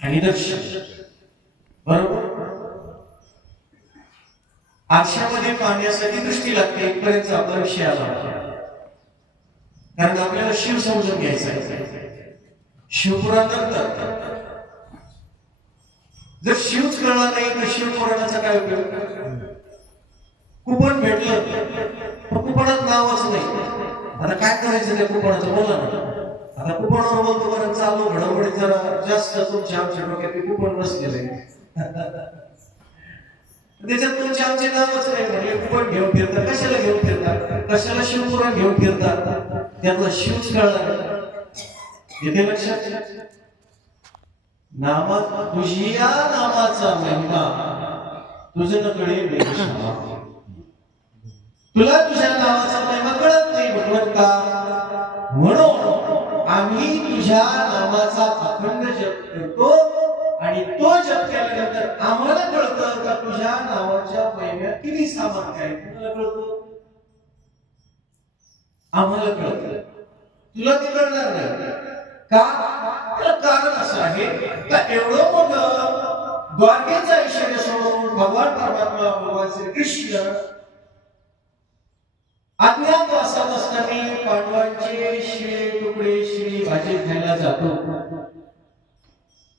आणि दर्शन. बरोबर. आरशामध्ये पाहण्यासाठी दृष्टी लागते, इथपर्यंत आपला विषय आला होता. कारण आपल्याला शिव समजून घ्यायचं आहे. शिवपुराणानंतर जर शिवच कळला नाही तर शिवपुराणाचा काय उपयोग? कुपन भेटलं पण कुपनात नावच नाही. आता काय करायचं त्या कुपनाचं बोला ना. आता कुपनावर बोलतो कारण चालू घडामोडी जरा जास्त तुमच्या आमच्या डोक्यात कुपन बसलेलं आहे. त्याच्यात तुमचे आमचे नावच नाही म्हणजे कुपन घेऊन फिरतात. कशाला घेऊन फिरतात? कशाला शिवपुराण घेऊन फिरतात? त्यातला शिवच कळला. येते लक्षात? नामा तुझिया नामाचा महिमा तुझं न कळे वेदशाळा. तुला तुझ्या नावाचा महिमा कळत नाही भगवंता, म्हणून आम्ही तुझ्या नामाचा अखंड जप करतो आणि तो जप केल्यानंतर आम्हाला कळतं का तुझ्या नावाच्या महिम्यात किती सामर्थ्य आहे. तुला कळतं, आम्हाला कळतं, तुला ते कळणार नाही का? कारण असं आहे का एवढं मोठं द्वारकेचं ऐश्वर्य सोडून भगवान परमात्मा भगवान श्रीकृष्ण अज्ञातवासात असताना पांडवांचे शिळे तुकडे शिळी भाजी खायला जातो.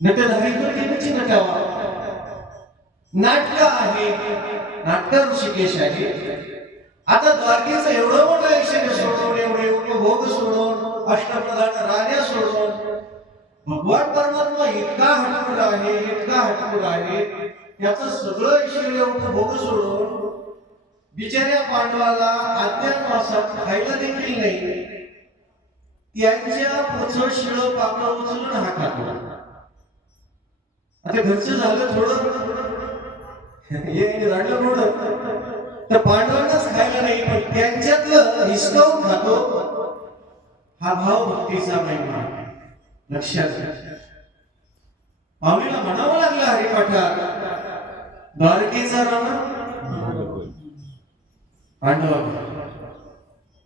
नटधारी तो नटावा. नाटक आहे, नाटक ऋषिकेश आहे. आता द्वारकेचं एवढं मोठं ऐश्वर्य सोडून, एवढे उपभोग सोडून, अष्टप्रधान राजा सोडून भगवान परमात्मा इतका हटकून आहे, इतका हटकून आहे, त्याचं सगळं ऐश्वर्य उपभोग सोडून बिचाऱ्या पांडवाला अज्ञातवासात खायला देखील नाही. त्यांच्या पुढचं शिळं पापड उचलून हा खातो. आता घरचं झालं थोडं हे राडलं थोडं तर पांडवांनाच खायला नाही, पण त्यांच्यातलं हिसकावून खातो. हा भाव भक्तीचा महिमा. लक्षात माऊलीला म्हणावं लागलं हरिपाठात, द्वारकेचा राणा पांडवा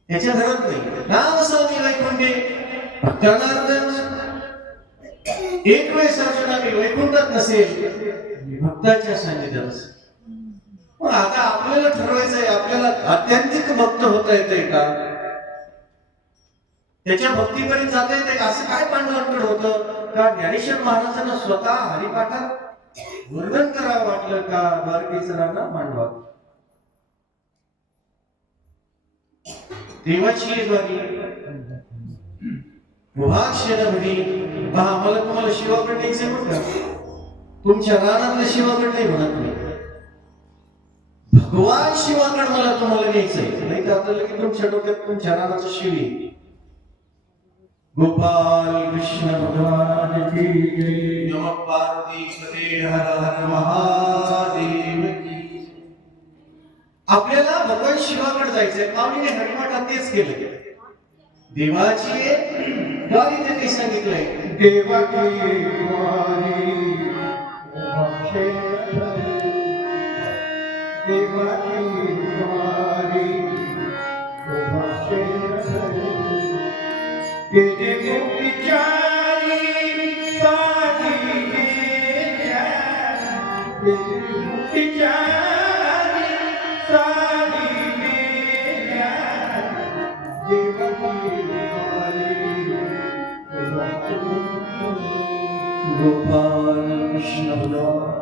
त्याच्या घरात नाही. नाम स्वामी वैकुंठे भक्तानार्थ. एक वेळेस अर्जुनाने वैकुंठात नसेल, भक्ताच्या सान्निध्यात असेल. पण आता आपल्याला ठरवायचंय, आपल्याला आत्यंतिक भक्त होता येते का? त्याच्या भक्तीपर्यंत जाता येते का? असं काय पांडवांकडे होतं का ज्ञानेश्वर महाराजांना स्वतः हरिपाठात वर्णन करावं वाटलं का द्वारकेचं राणा पांडवा? देवाची द्वारी भरी आम्हाला तुम्हाला शिवाकडे न्यायचंय बरं का? तुमच्या रानातल्या शिवाकडे नाही म्हणत मी, भगवान शिवाकडे मला तुम्हाला न्यायचंय. नाही तर आता लगेच तुमच्या डोक्यात तुमच्या रानाचं शिव येईल. गोपाल कृष्ण भगवान की जय. नमः पार्वती पते हर हर महादेव की. आपल्याला भगवान शिवाकडे जायचंय. माऊलीने हरिपाठात तेच केलं. देवाची द्वारी त्यांनी सांगितलंय. देवाची द्वारी देवाची द्वारी केले मुक्तिचारी साधी मेल्या, केले मुक्तिचारी साधी मेल्या, देवाची द्वारी गोपाल कृष्ण भगवान.